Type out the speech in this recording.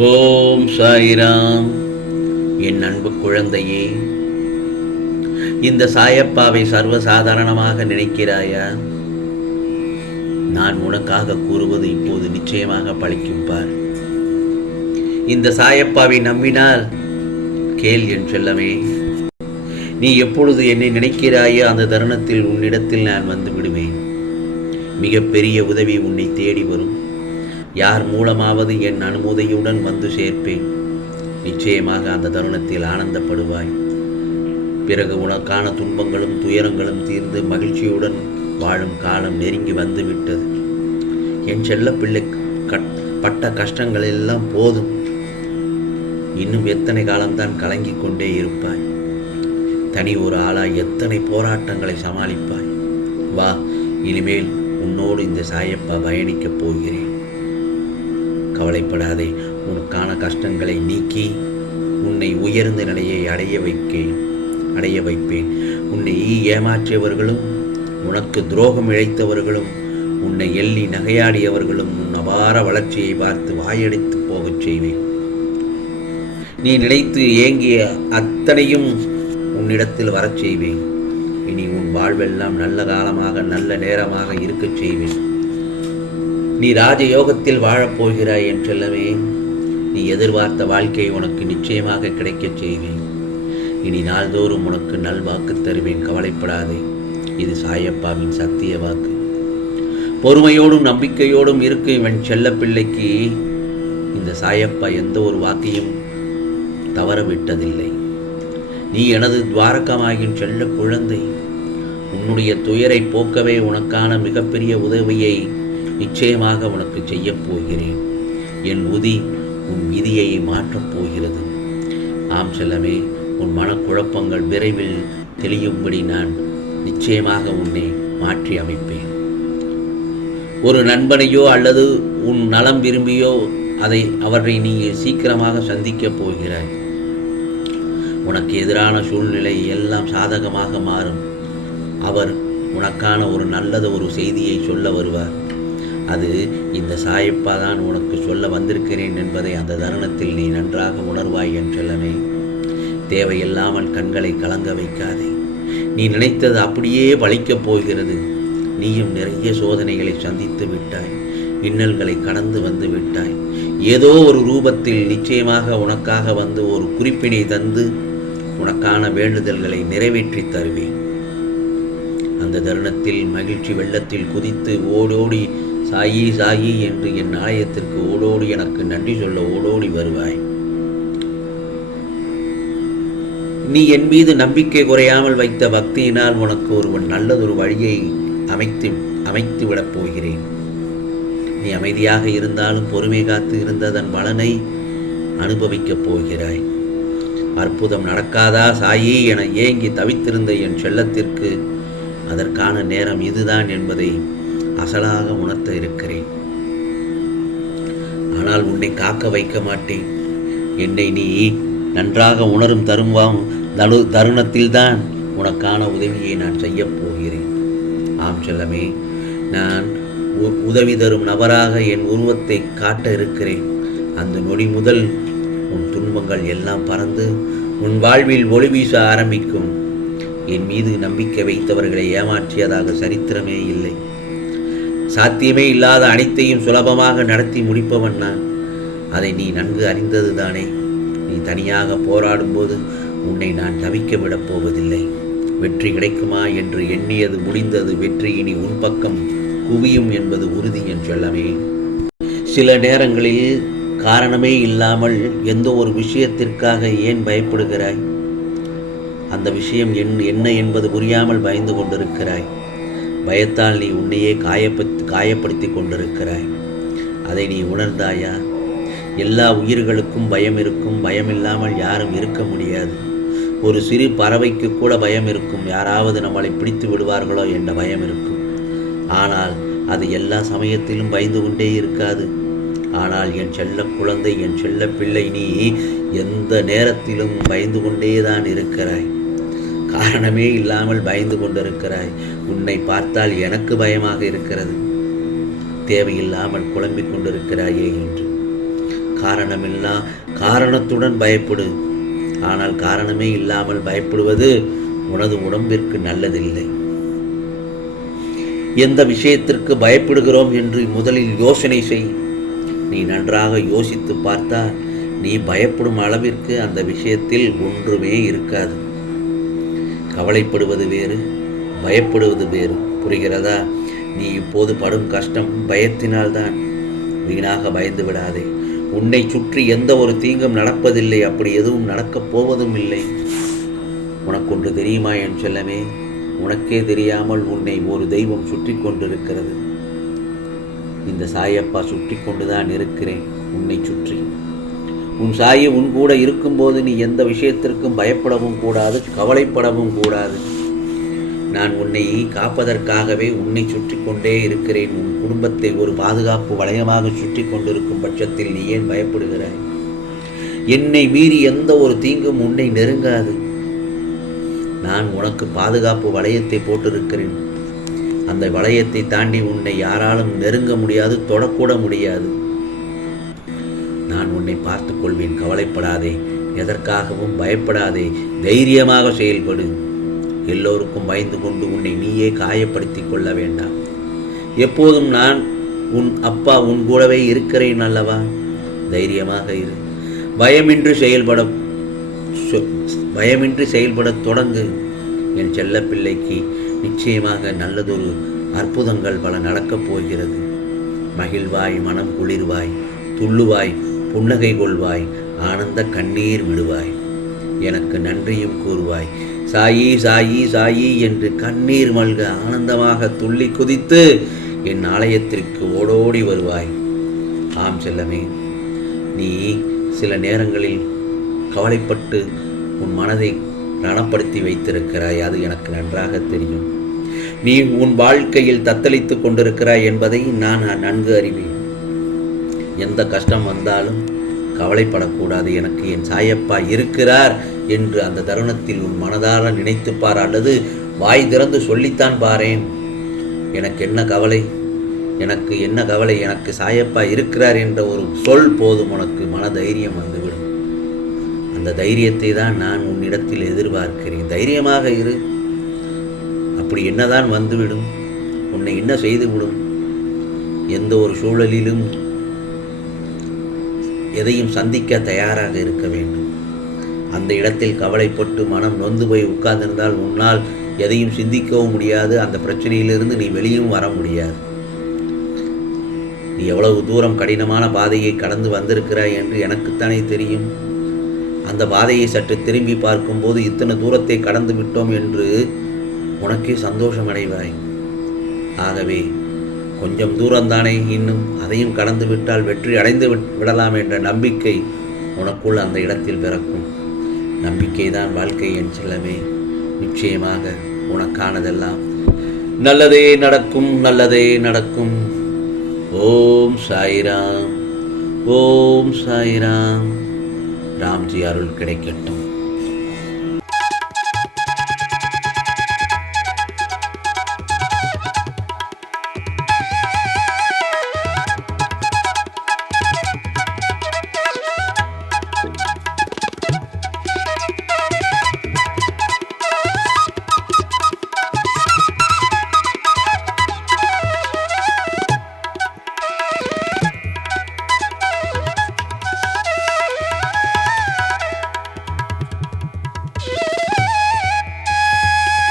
ஓம் சாய்ராம். என் அன்பு குழந்தையே, இந்த சாயப்பாவை சர்வசாதாரணமாக நினைக்கிறாயா? நான் உனக்காக கூறுவது இப்போது நிச்சயமாக பலிக்கும் பார். இந்த சாயப்பாவை நம்பினால் கேள் என் செல்லமே. நீ எப்பொழுது என்னை நினைக்கிறாயோ அந்த தருணத்தில் உன்னிடத்தில் நான் வந்து விடுவேன். மிகப்பெரிய உதவி உன்னை தேடி வரும். யார் மூலமாவது என் அனுமதியுடன் வந்து சேர்ப்பேன். நிச்சயமாக அந்த தருணத்தில் ஆனந்தப்படுவாய். பிறகு உனக்கான துன்பங்களும் துயரங்களும் தீர்ந்து மகிழ்ச்சியுடன் வாழும் காலம் நெருங்கி வந்து விட்டது. என் செல்ல பிள்ளை பட்ட கஷ்டங்கள் எல்லாம் போதும். இன்னும் எத்தனை காலம்தான் கலங்கிக் கொண்டே இருப்பாய்? தனி ஒரு ஆளாய் எத்தனை போராட்டங்களை சமாளிப்பாய்? வா, இனிமேல் உன்னோடு இந்த சாயப்பா பயணிக்கப் போகிறேன். கவலைப்படாதே. உனக்கான கஷ்டங்களை நீக்கி உன்னை உயர்ந்த நிலையை அடைய வைப்பேன். உன்னை ஏமாற்றியவர்களும் உனக்கு துரோகம் இழைத்தவர்களும் உன்னை எள்ளி நகையாடியவர்களும் உன் அபார வளர்ச்சியை பார்த்து வாயடித்து போகச் செய்வேன். நீ நினைத்து ஏங்கிய அத்தனையும் உன்னிடத்தில் வரச் செய்வேன். இனி உன் வாழ்வெல்லாம் நல்ல காலமாக நல்ல நேரமாக இருக்கச் செய்வேன். நீ ராஜயோகத்தில் வாழப்போகிறாய் என் செல்லமே. நீ எதிர்பார்த்த வாழ்க்கை உனக்கு நிச்சயமாக கிடைக்கச் செய்வேன். இனி நாள்தோறும் உனக்கு நல்வாக்கு தருவேன். கவலைப்படாதே. இது சாயப்பாவின் சத்திய வாக்கு. பொறுமையோடும் நம்பிக்கையோடும் இருக்கும் என் செல்ல பிள்ளைக்கு இந்த சாயப்பா எந்த ஒரு வாக்கையும் தவறவிட்டதில்லை. நீ எனது துவாரகமாகின் செல்ல குழந்தை. உன்னுடைய துயரை போக்கவே உனக்கான மிகப்பெரிய உதவியை நிச்சயமாக உனக்கு செய்யப் போகிறேன். என் உதி உன் விதியை மாற்றப் போகிறது. ஆம் செல்லமே, உன் மனக்குழப்பங்கள் விரைவில் தெளியும்படி நான் நிச்சயமாக உன்னை மாற்றி அமைப்பேன். ஒரு நண்பனையோ அல்லது உன் நலம் விரும்பியோ அவரை நீ சீக்கிரமாக சந்திக்கப் போகிறாய். உனக்கு எதிரான சூழ்நிலை எல்லாம் சாதகமாக மாறும். அவர் உனக்கான ஒரு செய்தியை சொல்ல வருவார். அது இந்த சாயப்பா தான் உனக்கு சொல்ல வந்திருக்கிறேன் என்பதை அந்த தருணத்தில் நீ நன்றாக உணர்வாய் என் செல்லமே. தேவையில்லாமல் கண்களை கலங்க வைக்காதே. நீ நினைத்தது அப்படியே பலிக்கப் போகிறது. நீயும் நிறைய சோதனைகளை சந்தித்து விட்டாய். இன்னல்களை கடந்து வந்து விட்டாய். ஏதோ ஒரு ரூபத்தில் நிச்சயமாக உனக்காக வந்து ஒரு குறிப்பினை தந்து உனக்கான வேண்டுதல்களை நிறைவேற்றி தருவேன். அந்த தருணத்தில் மகிழ்ச்சி வெள்ளத்தில் குதித்து ஓடோடி சாயி சாயி என்று என் ஆலயத்திற்கு ஓடோடி எனக்கு நன்றி சொல்ல ஓடோடி வருவாய். நீ என் மீது நம்பிக்கை குறையாமல் வைத்த பக்தியினால் உனக்கு ஒருவன் நல்லதொரு வழியை அமைத்து விடப் போகிறேன். நீ அமைதியாக இருந்தாலும் பொறுமை காத்து இருந்ததன் பலனை அனுபவிக்கப் போகிறாய். அற்புதம் நடக்காதா சாயி என ஏங்கி தவித்திருந்த என் செல்லத்திற்கு அதற்கான நேரம் இதுதான் என்பதை அசலாக உணர்த்த இருக்கிறேன். ஆனால் உன்னை காக்க வைக்க மாட்டேன். என்னை நீ நன்றாக உணரும் தருணத்தில்தான் உனக்கான உதவியை நான் செய்யப் போகிறேன். ஆம் செல்லமே, நான் உதவி தரும் நபராக என் உருவத்தை காட்ட இருக்கிறேன். அந்த நொடி முதல் உன் துன்பங்கள் எல்லாம் பறந்து உன் வாழ்வில் ஒளி வீச ஆரம்பிக்கும். என் மீது நம்பிக்கை வைத்தவர்களை ஏமாற்றியதாக சரித்திரமே இல்லை. சாத்தியமே இல்லாத அனைத்தையும் சுலபமாக நடத்தி முடிப்பவன் நான். அதை நீ நன்கு அறிந்தது தானே. நீ தனியாக போராடும்போது உன்னை நான் தவிக்க விடப் போவதில்லை. வெற்றி கிடைக்குமா என்று எண்ணியது முடிந்தது. வெற்றி இனி உன் பக்கம் குவியும் என்பது உறுதி என் செல்லமே. சில நேரங்களில் காரணமே இல்லாமல் எந்த ஒரு விஷயத்திற்காக ஏன் பயப்படுகிறாய்? அந்த விஷயம் என்ன என்பது புரியாமல் பயந்து கொண்டிருக்கிறாய். பயத்தால் நீ உன்னையே காயப்படுத்தி கொண்டிருக்கிறாய். அதை நீ உணர்ந்தாயா? எல்லா உயிர்களுக்கும் பயம் இருக்கும். பயம் இல்லாமல் யாரும் இருக்க முடியாது. ஒரு சிறு பறவைக்கு கூட பயம் இருக்கும். யாராவது நம்மளை பிடித்து விடுவார்களோ என்ற பயம் இருக்கும். ஆனால் அது எல்லா சமயத்திலும் பயந்து கொண்டே இருக்காது. ஆனால் என் செல்ல குழந்தை, என் செல்ல பிள்ளை, நீ எந்த நேரத்திலும் பயந்து கொண்டேதான் இருக்கிறாய். காரணமே இல்லாமல் பயந்து கொண்டிருக்கிறாய். உன்னை பார்த்தால் எனக்கு பயமாக இருக்கிறது. தேவையில்லாமல் குழம்பிக் கொண்டிருக்கிறாயே என்று. காரணத்துடன் பயப்படு. ஆனால் காரணமே இல்லாமல் பயப்படுவது உனது உடம்பிற்கு நல்லதில்லை. எந்த விஷயத்திற்கு பயப்படுகிறோம் என்று முதலில் யோசனை செய். நீ நன்றாக யோசித்து பார்த்தால் நீ பயப்படும் அளவிற்கு அந்த விஷயத்தில் ஒன்றுமே இருக்காது. கவலைப்படுவது வேறு, பயப்படுவது வேறு. புரிகிறதா? நீ இப்போது படும் கஷ்டம் பயத்தினால்தான். வீணாக பயந்து விடாதே. உன்னை சுற்றி எந்த ஒரு தீங்கும் நடப்பதில்லை. அப்படி எதுவும் நடக்கப் போவதும் இல்லை. உனக்கொன்று தெரியுமா என் செல்லமே? உனக்கே தெரியாமல் உன்னை ஒரு தெய்வம் சுற்றி கொண்டிருக்கிறது. இந்த சாயப்பா சுற்றி கொண்டுதான் இருக்கிறேன் உன்னை சுற்றி. உன் சாயி உன் கூட இருக்கும்போது நீ எந்த விஷயத்திற்கும் பயப்படவும் கூடாது, கவலைப்படவும் கூடாது. நான் உன்னை காப்பதற்காகவே உன்னை சுற்றி கொண்டே இருக்கிறேன். உன் குடும்பத்தை ஒரு பாதுகாப்பு வளையமாக சுற்றி கொண்டிருக்கும் பட்சத்தில் நீ ஏன் பயப்படுகிறாய்? என்னை மீறி எந்த ஒரு தீங்கும் உன்னை நெருங்காது. நான் உனக்கு பாதுகாப்பு வளையத்தை போட்டிருக்கிறேன். அந்த வளையத்தை தாண்டி உன்னை யாராலும் நெருங்க முடியாது, தொடக்கூட முடியாது. நான் உன்னை பார்த்து கொள்வேன். கவலைப்படாதே, எதற்காகவும் பயப்படாதே, தைரியமாக செயல்படு. எல்லோருக்கும் பயந்து கொண்டு உன்னை நீயே காயப்படுத்தி கொள்ள வேண்டாம். எப்போதும் நான் உன் அப்பா உன் கூடவே இருக்கிறேன் அல்லவா? தைரியமாக இரு. பயமின்றி செயல்பட தொடங்கு. என் செல்ல பிள்ளைக்கு நிச்சயமாக நல்லதொரு அற்புதங்கள் பல நடக்கப் போகிறது. மகிழ்வாய், மனம் குளிர்வாய், துள்ளுவாய், புன்னகை கொள்வாய், ஆனந்த கண்ணீர் விடுவாய். எனக்கு நன்றியும் கூறுவாய். சாயி சாயி சாயி என்று கண்ணீர் மல்க ஆனந்தமாக துள்ளி குதித்து என் ஆலயத்திற்கு ஓடோடி வருவாய். ஆம் செல்லமே, நீ சில நேரங்களில் கவலைப்பட்டு உன் மனதை ரணப்படுத்தி வைத்திருக்கிறாய். அது எனக்கு நன்றாக தெரியும். நீ உன் வாழ்க்கையில் தத்தளித்து கொண்டிருக்கிறாய் என்பதை நான் நன்கு அறிவேன். எந்த கஷ்டம் வந்தாலும் கவலைப்படக்கூடாது. எனக்கு என் சாயப்பா இருக்கிறார் என்று அந்த தருணத்தில் உன் மனதார நினைத்துப்பார், அல்லது வாய் திறந்து சொல்லித்தான் பாரேன். எனக்கு என்ன கவலை, எனக்கு சாயப்பா இருக்கிறார் என்ற ஒரு சொல் போதும், உனக்கு மன தைரியம் வந்துவிடும். அந்த தைரியத்தை தான் நான் உன்னிடத்தில் எதிர்பார்க்கிறேன். தைரியமாக இரு. அப்படி என்னதான் வந்துவிடும், உன்னை என்ன செய்துவிடும்? எந்த ஒரு சூழலிலும் எதையும் சந்திக்க தயாராக இருக்க வேண்டும். அந்த இடத்தில் கவலைப்பட்டு மனம் நொந்து போய் உட்கார்ந்திருந்தால் உன்னால் எதையும் சிந்திக்கவும் முடியாது. அந்த பிரச்சனையிலிருந்து நீ வெளியும் வர முடியாது. நீ எவ்வளவு தூரம் கடினமான பாதையை கடந்து வந்திருக்கிறாய் என்று எனக்குத்தானே தெரியும். அந்த பாதையை சற்று திரும்பி பார்க்கும்போது இத்தனை தூரத்தை கடந்து விட்டோம் என்று உனக்கே சந்தோஷம் அடைவாய். ஆகவே கொஞ்சம் தூரம்தானே இன்னும், அதையும் கடந்து விட்டால் வெற்றி அடைந்து விடலாம் என்ற நம்பிக்கை உனக்குள் அந்த இடத்தில் பிறக்கும். நம்பிக்கை தான் வாழ்க்கை என் செல்லமே. நிச்சயமாக உனக்கானதெல்லாம் நல்லதே நடக்கும், நல்லதே நடக்கும். ஓம் சாய்ராம், ஓம் சாய்ராம். ராம்ஜி அருள் கிடைக்கட்டும்.